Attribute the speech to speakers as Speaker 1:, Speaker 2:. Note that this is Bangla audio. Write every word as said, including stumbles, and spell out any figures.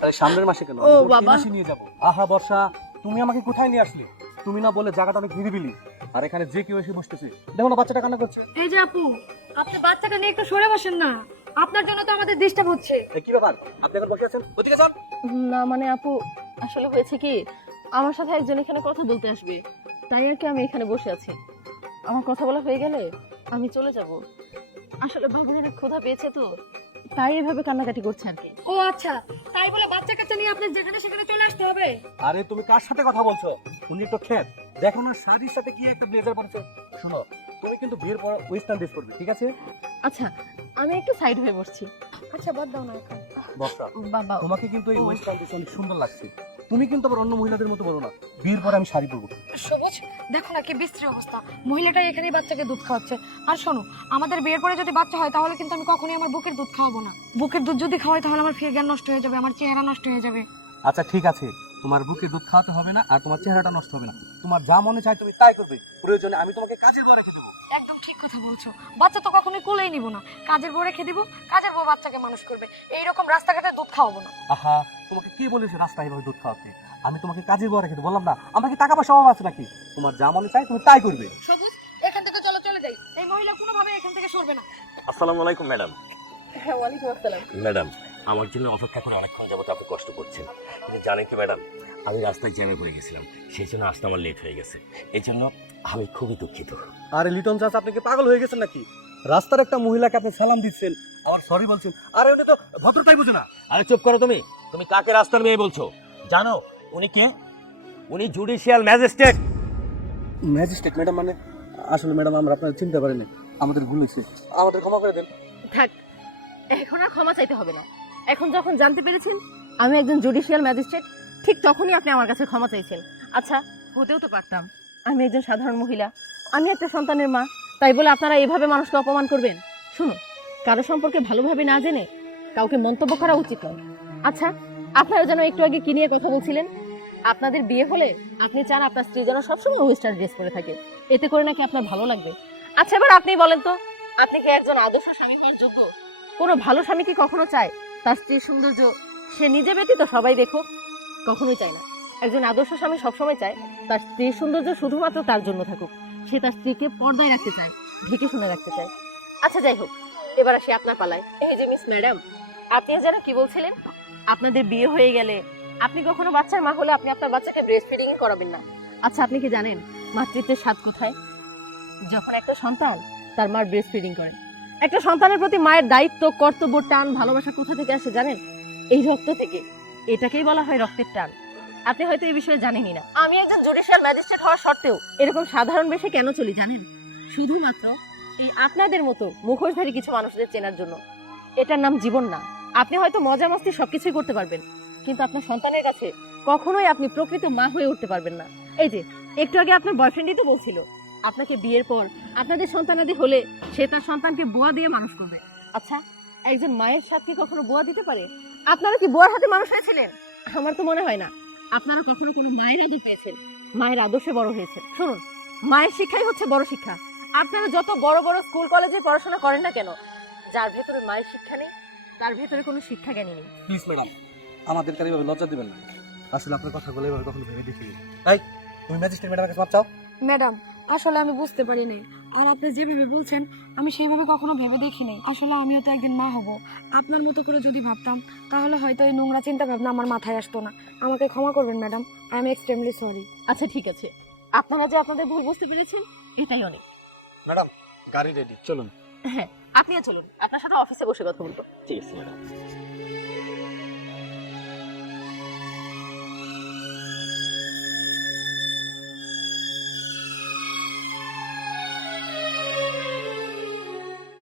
Speaker 1: আরে সামনের মাসে কেন?
Speaker 2: ও
Speaker 1: আমি
Speaker 2: বাবা।
Speaker 1: এই মাসে নিয়ে যাব। আহা বর্ষা, তুমি আমাকে কোথায় নিয়ে আসলে? তুমি না বলে জায়গাটা অনেক নিরিবিলি, আর এখানে যে কেউ এসে বসতেছে। দেখো না বাচ্চাটা কান্না করছে।
Speaker 3: এই যে আপু, আপনি বাচ্চাটা নিয়ে একটু সরে বসেন না, আপনার জন্য তো আমাদের ডিস্টার্ব হচ্ছে।
Speaker 1: এ কি ব্যাপার? আপনি এখন বসে আছেন, ওদিকে যান।
Speaker 2: না মানে আপু, আসলে হয়েছে কি, আমার সাথে একজন এখানে কথা বলতে আসবে, তাই আর কি আমি এখানে বসে আছি। আমার কথা বলা হয়ে গেলে আমি চলে যাব। আসলে বাবুর অনেক ক্ষুধা পেয়েছে তো, তাই এভাবে কান্নাকাটি করছে আর কি।
Speaker 3: ও আচ্ছা, তাই বলে বাচ্চা কাচ্চা নিয়ে আপনি যেখানে সেখানে চলে আসতে হবে?
Speaker 1: আরে তুমি কার সাথে কথা বলছো? তুমি একটু খেত দেখো না, শাড়ির সাথে কি একটা ব্লেজার পরেছো। শুনো, তুমি কিন্তু বিয়ের পর ওয়েস্টার্ন ড্রেস পরবে, ঠিক আছে?
Speaker 2: আচ্ছা, আমি একটু সাইড হয়ে বসছি।
Speaker 3: আচ্ছা বাদ দাও না এখন।
Speaker 1: বর্ষা,
Speaker 2: বাবা,
Speaker 1: তোমাকে কিন্তু এই ওয়েস্টার্ন ড্রেস অনেক সুন্দর লাগছে। তুমি কিন্তু আবার অন্য মহিলাদের মতো বলো না, বিয়ের পর আমি শাড়ি পরবো।
Speaker 3: সবুজ, দেখো না কি বিশ্রী অবস্থা, মহিলাটা এখানেই বাচ্চাকে দুধ খাওয়াচ্ছে। আর শোনো, আমাদের বিয়ের পরে যদি বাচ্চা হয় তাহলে কিন্তু আমি কখনোই আমার বুকের দুধ খাওয়াবো না। বুকের দুধ যদি খাওয়াই তাহলে আমার ফিগার নষ্ট হয়ে যাবে, আমার চেহারা নষ্ট হয়ে যাবে।
Speaker 1: আচ্ছা ঠিক আছে, তোমার বুকে দুধ খাওয়াতে হবে না, আর তোমার চেহারাটা নষ্ট হবে না। তোমার যা মনে চায় তুমি তাই করবে। প্রয়োজনে আমি তোমাকে কাজে বউ রেখে দেবো।
Speaker 3: একদম ঠিক কথা বলছো, বাচ্চা তো কখনোই কোলেই নিব না, কাজের বউ রেখে দিব, কাজের বউ বাচ্চাকে মানুষ করবে। এইরকম রাস্তাঘাটে দুধ খাওয়াবো না।
Speaker 1: আহা, তোমাকে কে বলেছে রাস্তায় এভাবে দুধ খাওয়াতে? আমি তোমাকে কাজে বউ রেখে দেবো, বললাম না? আমার কি টাকা পয়সা অভাব আছে নাকি? তোমার যা মনে চায় তুমি তাই করবে।
Speaker 3: সবুজ, এখান থেকে চলো, চলে যাই। এই মহিলা কোনোভাবে এখান থেকে সরবে না।
Speaker 4: আসসালামু আলাইকুম ম্যাডাম।
Speaker 2: হ্যাঁ, ওয়ালাইকুম আসসালাম।
Speaker 4: ম্যাডাম, আমার জন্য অপেক্ষা করে অনেকক্ষণ যাবত আপনি কষ্ট করছেন, কিন্তু জানেন কি ম্যাডাম, আমি রাস্তায় জ্যামে পড়ে গেছিলাম, সেই জন্য আসতে আমার লেট হয়ে গেছে। এই জন্য আমি খুবই দুঃখিত।
Speaker 1: আরে লিটন চাচা, আপনি কি পাগল হয়ে গেছেন নাকি? রাস্তার একটা মহিলাকে আপনি সালাম দিচ্ছেন, আর সরি বলছেন, আরে উনি তো ভদ্রতাই বুঝে না।
Speaker 4: আরে চুপ করো তুমি। তুমি কাকে রাস্তার মেয়ে বলছো? জানো উনি কে? উনি জুডিশিয়াল ম্যাজিস্ট্রেট।
Speaker 1: ম্যাজিস্ট্রেট ম্যাডাম মানে? আসলে ম্যাডাম আমরা আপনার চিনতে পারিনি, আমাদের ভুল হয়েছে, আমাদের ক্ষমা করে দেন।
Speaker 2: থাক, এখন আর ক্ষমা চাইতে হবে না। এখন যখন জানতে পেরেছেন আমি একজন জুডিশিয়াল ম্যাজিস্ট্রেট, ঠিক তখনই আপনি আমার কাছে ক্ষমা চাইছেন। আচ্ছা, হতেও তো পারতাম আমি একজন সাধারণ মহিলা, আমি একটা সন্তানের মা, তাই বলে আপনারা এভাবে মানুষকে অপমান করবেন? শুনুন, কারো সম্পর্কে ভালোভাবে না জেনে কাউকে মন্তব্য করা উচিত নয়। আচ্ছা, আপনারা যেন একটু আগে কি নিয়ে কথা বলছিলেন? আপনাদের বিয়ে হলে আপনি চান আপনার স্ত্রী যেন সবসময় ওয়েস্টার্ন ড্রেস পরে থাকে, এতে করে নাকি আপনার ভালো লাগবে। আচ্ছা, এবার আপনি বলেন তো, আপনি কি একজন আদর্শ স্বামী হওয়ার যোগ্য? কোনো ভালো স্বামী কি কখনো চায় তার স্ত্রীর সৌন্দর্য সে নিজে ব্যতীত সবাই দেখুক? কখনোই চায় না। একজন আদর্শ স্বামী সবসময় চায় তার স্ত্রীর সৌন্দর্য শুধুমাত্র তার জন্য থাকুক, সে তার স্ত্রীকে পর্দায় রাখতে চায়, ঢেকে শুনে রাখতে চায়। আচ্ছা যাই হোক, এবার আসি আপনার পালায়। এই যে মিস ম্যাডাম, আপনি যেন কি বলছিলেন, আপনাদের বিয়ে হয়ে গেলে আপনি কখনো বাচ্চার মা হলে আপনি আপনার বাচ্চাকে ব্রেস্ট ফিডিং করাবেন না। আচ্ছা, আপনি কি জানেন মাতৃত্বের স্বাদ কোথায়? যখন একটা সন্তান তার মার ব্রেস্ট ফিডিং করে। একটা সন্তানের প্রতি মায়ের দায়িত্ব, কর্তব্য, টান, ভালোবাসা কোথা থেকে আসে জানেন? এই রক্ত থেকে। এটাকেই বলা হয় রক্তের টান। আপনি হয়তো এই বিষয়ে জানেনই না। আমি একজন জুডিশিয়াল ম্যাজিস্ট্রেট হওয়া সত্ত্বেও এরকম সাধারণ বেশে কেন চলি জানেন? শুধুমাত্র এই আপনাদের মতো মুখোশধারী কিছু মানুষদের চেনার জন্য। এটার নাম জীবন না। আপনি হয়তো মজা মস্তি সবকিছুই করতে পারবেন, কিন্তু আপনার সন্তানের কাছে কখনোই আপনি প্রকৃত মা হয়ে উঠতে পারবেন না। এই যে একটু আগে আপনার বয়ফ্রেন্ডই তো বলছিল আপনাকে বিয়ের পর আপনাদের সন্তানাদি হলে সে তার সন্তানকে বোয়া দিয়ে মানুষ করবে। আচ্ছা, একজন মায়ের সাথে কখনো বোয়া দিতে পারে? আপনারা কি বোয়ার হাতে মানুষ হয়েছিলেন? আমার তো মনে হয় না। আপনারা কখনো কোনো মায়ের আদর পেয়েছেন, মায়ের আদর্শে বড় হয়েছেন। শুনুন, মায়ের শিক্ষাই হচ্ছে বড় শিক্ষা। আপনারা যত বড় বড় স্কুল কলেজে পড়াশোনা করেন না কেন, যার ভেতরে মায়ের শিক্ষা নেই তার ভেতরে কোনো শিক্ষা জ্ঞানী নেই।
Speaker 1: প্লিজ ম্যাডাম, আমাদেরকে এইভাবে লজ্জা দিবেন না। আসলে আপনার কথাগুলো এইভাবে কখনো ভেবে দেখিনি। তাই তুমি ম্যাজিস্ট্রেট ম্যাডামের কাছে মাপ চাও।
Speaker 3: ম্যাডাম, আসলে আমি বুঝতে পারি নাই, আর আপনি যেভাবে বলছেন আমি সেইভাবে কখনো ভেবে দেখি নাই। আসলে আমিও তো একদিন মা হব, আপনার মতো করে যদি ভাবতাম তাহলে হয়তো এই নোংরা চিন্তা ভাবনা আমার মাথায় আসতো না। আমাকে ক্ষমা করবেন madam, I am extremely sorry.
Speaker 2: আচ্ছা ঠিক আছে, আপনারা যে আপনাদের ভুল বুঝতে পেরেছেন এটাই অনেক।
Speaker 1: ম্যাডাম, গাড়ি রেডি, চলুন।
Speaker 2: হ্যাঁ, আপনিও চলুন, আপনার সাথে অফিসে বসে কথা বলবো।
Speaker 4: ঠিক আছে ম্যাডাম।